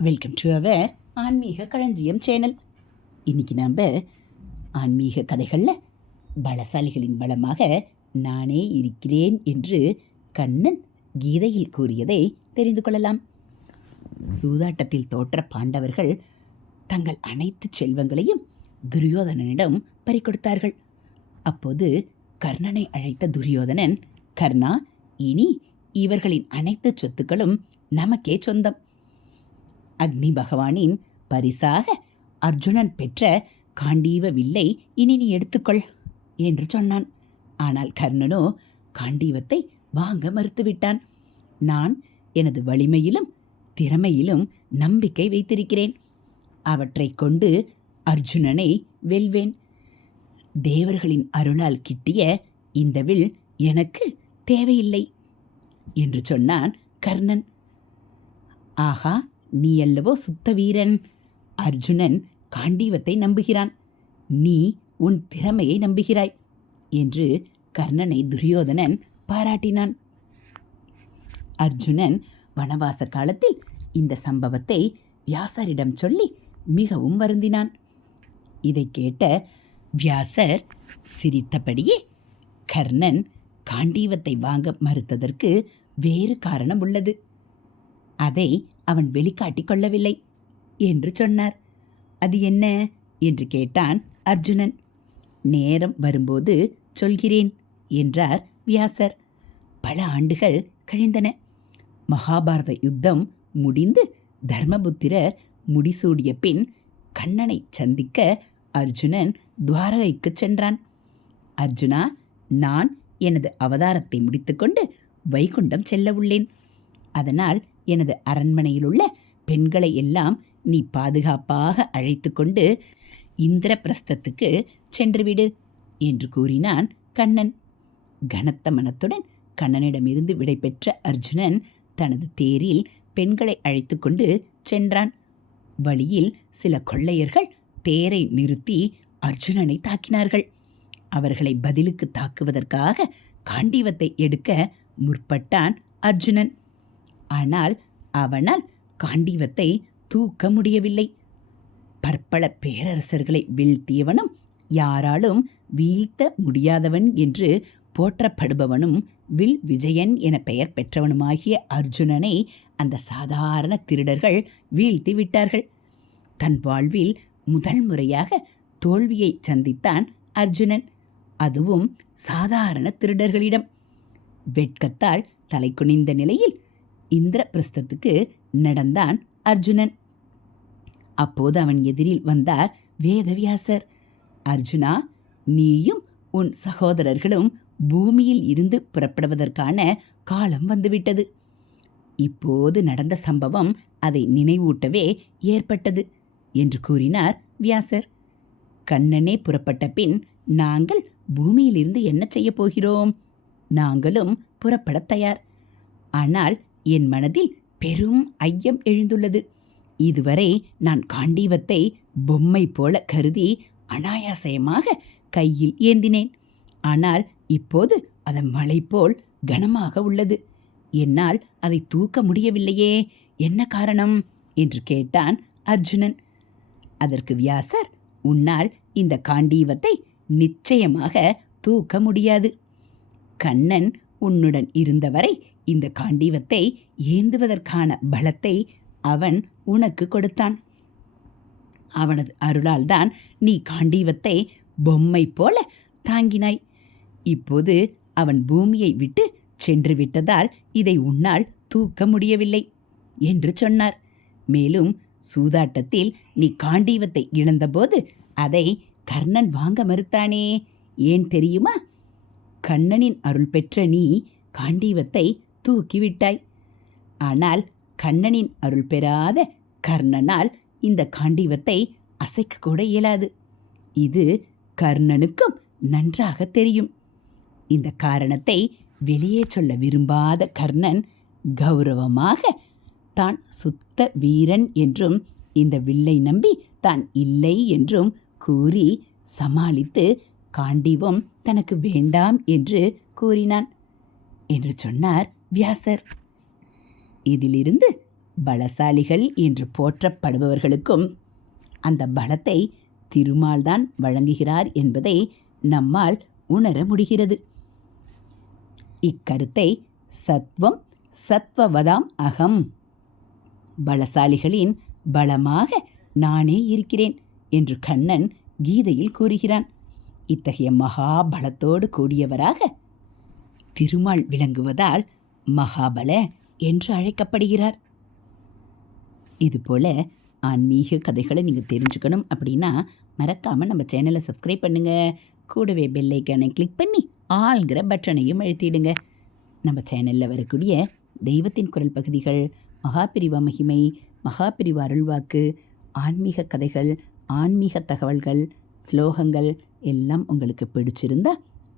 Welcome to our ஆன்மீக களஞ்சியம் channel இன்னைக்கு நாம் ஆன்மீக கதைகளில் பலசாலிகளின் பலமாக நானே இருக்கிறேன் என்று கண்ணன் கீதையில் கூறியதை தெரிந்து கொள்ளலாம். சூதாட்டத்தில் தோற்ற பாண்டவர்கள் தங்கள் அனைத்து செல்வங்களையும் துரியோதனனிடம் பறிகொடுத்தார்கள் அப்போது கர்ணனை அழைத்த துரியோதனன் கர்ணா இனி இவர்களின் அனைத்து சொத்துக்களும் நமக்கே சொந்தம். அக்னி பகவானின் பரிசாக அர்ஜுனன் பெற்ற காண்டீவ வில்லை இனி நீ எடுத்துக்கொள் என்று சொன்னான். ஆனால் கர்ணனோ காண்டீவத்தை வாங்க மறுத்துவிட்டான். நான் எனது வலிமையிலும் திறமையிலும் நம்பிக்கை வைத்திருக்கிறேன். அவற்றை கொண்டு அர்ஜுனனை வெல்வேன். தேவர்களின் அருளால் கிட்டிய இந்த வில் எனக்கு தேவையில்லை என்று சொன்னான் கர்ணன். ஆஹா நீ அல்லவோ சுத்த வீரன்? அர்ஜுனன் காண்டீவத்தை நம்புகிறான். நீ உன் திறமையை நம்புகிறாய் என்று கர்ணனை துரியோதனன் பாராட்டினான். அர்ஜுனன் வனவாச காலத்தில் இந்த சம்பவத்தை வியாசரிடம் சொல்லி மிகவும் வருந்தினான். இதை கேட்ட வியாசர் சிரித்தபடியே கர்ணன் காண்டீவத்தை வாங்க மறுத்ததற்கு வேறு காரணம் உள்ளது. அதை அவன் வெளிக்காட்டிக் கொள்ளவில்லை என்று சொன்னார். அது என்ன? என்று கேட்டான் அர்ஜுனன். நேரம் வரும்போது சொல்கிறேன் என்றார் வியாசர். பல ஆண்டுகள் கழிந்தன. மகாபாரத யுத்தம் முடிந்து தர்மபுத்திரர் முடிசூடிய பின் கண்ணனை சந்திக்க அர்ஜுனன் துவாரகைக்கு சென்றான். அர்ஜுனா நான் எனது அவதாரத்தை முடித்துக்கொண்டு வைகுண்டம் செல்ல உள்ளேன். அதனால் எனது அரண்மனையிலுள்ள பெண்களை எல்லாம் நீ பாதுகாப்பாக அழைத்து கொண்டு இந்திரபிரஸ்தத்துக்கு சென்றுவிடு என்று கூறினான் கண்ணன். கனத்த மனத்துடன் கண்ணனிடமிருந்து விடைபெற்ற அர்ஜுனன் தனது தேரில் பெண்களை அழைத்து கொண்டு சென்றான். வழியில் சில கொள்ளையர்கள் தேரை நிறுத்தி அர்ஜுனனை தாக்கினார்கள். அவர்களை பதிலுக்கு தாக்குவதற்காக காண்டீவத்தை எடுக்க முற்பட்டான் அர்ஜுனன். ஆனால் அவனால் காண்டீவத்தை தூக்க முடியவில்லை. பற்பல பேரரசர்களை வீழ்த்தியவனும் யாராலும் வீழ்த்த முடியாதவன் என்று போற்றப்படுபவனும் வில் விஜயன் என பெயர் பெற்றவனுமாகிய அர்ஜுனனை அந்த சாதாரண திருடர்கள் வீழ்த்தி விட்டார்கள். தன் வாழ்வில் முதல் முறையாக தோல்வியை சந்தித்தான் அர்ஜுனன். அதுவும் சாதாரண திருடர்களிடம். வெட்கத்தால் தலை குனிந்த நிலையில் இந்திரபிரஸ்தத்துக்கு நடந்தான் அர்ஜுனன். அப்போது அவன் எதிரில் வந்தார் வேதவியாசர். அர்ஜுனா நீயும் உன் சகோதரர்களும் பூமியில் இருந்து புறப்படுவதற்கான காலம் வந்துவிட்டது. இப்போது நடந்த சம்பவம் அதை நினைவூட்டவே ஏற்பட்டது என்று கூறினார் வியாசர். கண்ணனே புறப்பட்ட பின் நாங்கள் பூமியிலிருந்து என்ன செய்யப் போகிறோம்? நாங்களும் புறப்படத் தயார். ஆனால் என் மனதில் பெரும் ஐயம் எழுந்துள்ளது. இதுவரை நான் காண்டீவத்தை பொம்மை போல கருதி அனாயாசயமாக கையில் ஏந்தினேன். ஆனால் இப்போது அதன் மலை போல் கனமாக உள்ளது. என்னால் அதை தூக்க முடியவில்லையே என்ன காரணம்? என்று கேட்டான் அர்ஜுனன். அதற்கு வியாசர் உன்னால் இந்த காண்டீவத்தை நிச்சயமாக தூக்க முடியாது. கண்ணன் உன்னுடன் இருந்தவரை இந்த காண்டீவத்தை ஏந்துவதற்கான பலத்தை அவன் உனக்கு கொடுத்தான். அவனது அருளால்தான் நீ காண்டீவத்தை பொம்மை போல தாங்கினாய். இப்போது அவன் பூமியை விட்டு சென்று விட்டதால் இதை உன்னால் தூக்க முடியவில்லை என்று சொன்னார். மேலும் சூதாட்டத்தில் நீ காண்டீவத்தை இழந்தபோது அதை கர்ணன் வாங்க மறுத்தானே? ஏன் தெரியுமா? கண்ணனின் அருள் பெற்ற நீ காண்டீவத்தை தூக்கிவிட்டாய். ஆனால் கண்ணனின் அருள் பெறாத கர்ணனால் இந்த காண்டீவத்தை அசைக்க கூட இயலாது. இது கர்ணனுக்கும் நன்றாக தெரியும். இந்த காரணத்தை வெளியே சொல்ல விரும்பாத கர்ணன் கௌரவமாக தான் சுத்த வீரன் என்றும் இந்த வில்லை நம்பி தான் இல்லை என்றும் கூறி சமாளித்து காண்டீவம் தனக்கு வேண்டாம் என்று கூறினான். என்று சொன்னார் வியாசர். இதிலிருந்து பலசாலிகள் என்று போற்றப்படுபவர்களுக்கும் அந்த பலத்தை திருமால்தான் வழங்குகிறார் என்பதை நம்மால் உணர முடிகிறது. இக்கருத்தை சத்வம் சத்வவதாம் அகம். பலசாலிகளின் பலமாக நானே இருக்கிறேன் என்று கண்ணன் கீதையில் கூறுகிறான். இத்தகைய மகாபலத்தோடு கூடியவராக திருமால் விளங்குவதால் மகாபல என்று அழைக்கப்படுகிறார். இதுபோல் ஆன்மீக கதைகளை நீங்கள் தெரிஞ்சுக்கணும் அப்படின்னா மறக்காமல் நம்ம சேனலை சப்ஸ்கிரைப் பண்ணுங்கள் கூடவே பெல் கிளிக் பண்ணி ஆள்கிற பட்டனையும் அழுத்திடுங்க. நம்ம சேனலில் வரக்கூடிய தெய்வத்தின் குரல் பகுதிகள் மகாபிரிவா மகிமை மகாபிரிவா அருள்வாக்கு ஆன்மீக கதைகள் ஆன்மீக தகவல்கள் ஸ்லோகங்கள் எல்லாம் உங்களுக்கு பிடிச்சிருந்தா